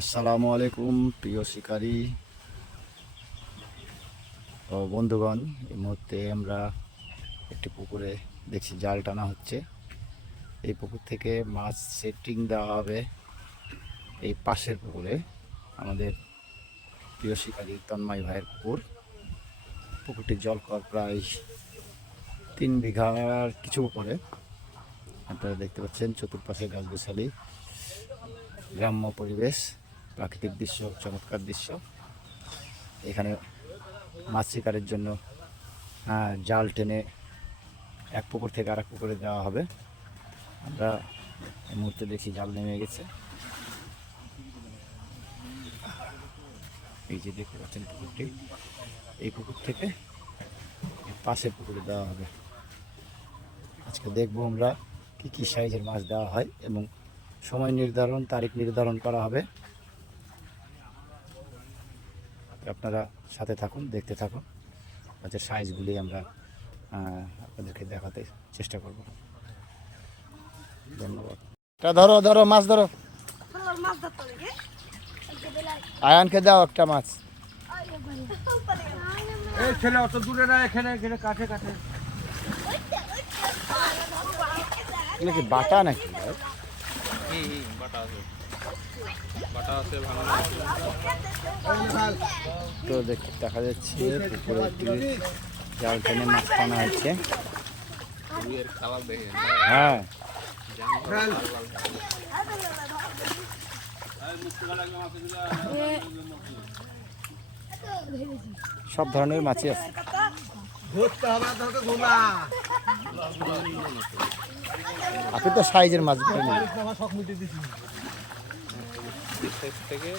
আসসালামু আলাইকুম, প্রিয় শিকারী। ও বন্ধুগণ, এই মুহূর্তে আমরা একটি পুকুরে দেখছি জাল টানা হচ্ছে। এই পুকুর থেকে মাছ সেটিং দেওয়া হবে এই পাশের পুকুরে, আমাদের প্রিয় শিকারী তন্ময় ভাইয়ের পুকুর। পুকুরটির জল জলকর প্রায় তিন বিঘার কিছু উপরে। আপনারা দেখতে পাচ্ছেন, চতুর্পাশে গাছগাছালি, গ্রাম্য পরিবেশ। প্রাকৃতিক দৃশ্য, চমৎকার দৃশ্য। এখানে মাছ শিকারের জন্য জাল টেনে এক পুকুর থেকে আরেক পুকুরে দেওয়া হবে। আমরা এই মুহূর্তে দেখি জাল নেমে গেছে। এই যে দেখতে পাচ্ছেন পুকুরটি, এই পুকুর থেকে পাশের পুকুরে দেওয়া হবে। আজকে দেখব আমরা কী কী সাইজের মাছ দেওয়া হয় এবং সময় নির্ধারণ, তারিখ নির্ধারণ করা হবে। আপনারা সাথে থাকুন দেখতে থাকুন। মাছের সাইজগুলি আমরা আপনাদেরকে দেখাতে চেষ্টা করব। ধন্যবাদ। এটা ধরো ধরো মাছ ধরো। মাছ আয়ানকে দাও একটা মাছ। এই ছেলে অত দূরে না এখানে এখানে কাছে কাছে এগুলো কি বাটা নাকি? বাটা আছে বাটা আছে। ভালো তো দেখ- দেখা যাচ্ছে পুকুরে একটি জাল টেনে মাছ টানা হচ্ছে। হ্যাঁ। সব ধরনের মাছই আছে। আপনি তো সাইজের মাছ থেকে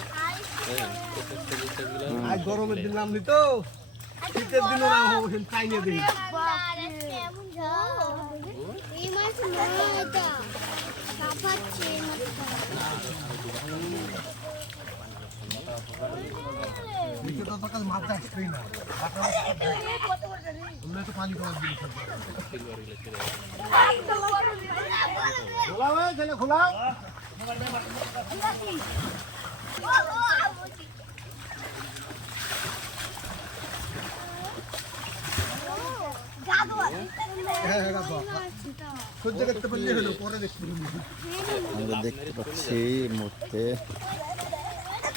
হ্যাঁ শেষ থেকে সেগুলো আজ গরমের দিন নামলি তো শীতের দিনও নাম হব সেদিন চাই নিয়ে দিই এই মাছ মজা কাঁপাচ্ছে নিচে তো তোর কাছে মাছ আসছেই না তোমরা তো পানি খাওয়ার দিন খোলা? আমরা দেখতে পাচ্ছি এই মুহূর্তে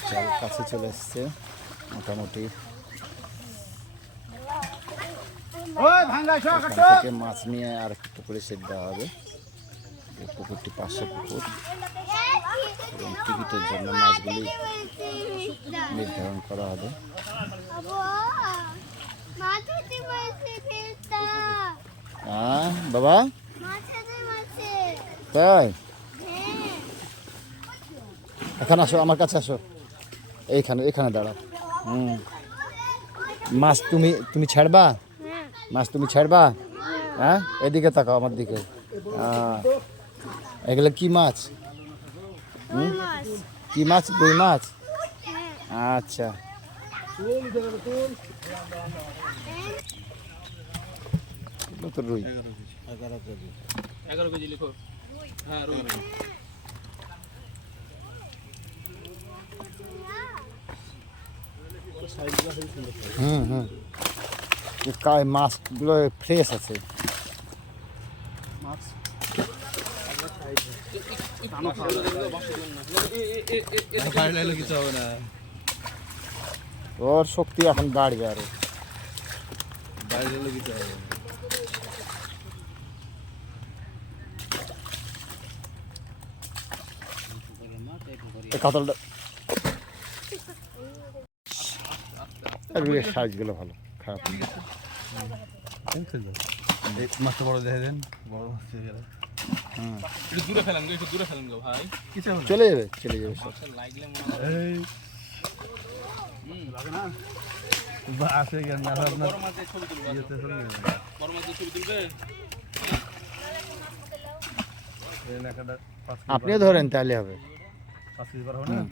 জাল কাছে চলে এসছে মোটামুটি। মাছ নিয়ে আর একটু পুকুরে সেট দেওয়া হবে। এই পুকুরটি পাশে পুকুর। এবং টিকিটের জন্য মাছগুলি নির্ধারণ করা হবে। হ্যাঁ বাবা? তাই এখানে আসো আমার কাছে আসো। এইখানে এখানে দাঁড়াও। হুম। মাছ তুমি তুমি ছাড়বা? হ্যাঁ। মাছ তুমি ছাড়বা? হ্যাঁ? এদিকে তাকাও আমার দিকে। হ্যাঁ। এগুলো কি মাছ? মাছ কি মাছ? দুই মাছ? আচ্ছা। তো রুই। হুম হুম। মাছগুলো ফ্রেশ আছে। না ওর শক্তি এখন বাড়বে আরও। কিছু হবে কাতলটা সাইজগুলো ভালো, খারাপ মাছটা বড় দেখে দেন, বড় হুম একটু দূরে ফেলেন একটু দূরে ফেলেন গো ভাই। না চলে যাবে চলে যাবে সব। লাগলে আপনার বড় ছবি তুলবে বড় ছবি তুলবে? পাঁচ কেজি আপনিও ধরেন তাহলে হবে। পাঁচ কেজি না?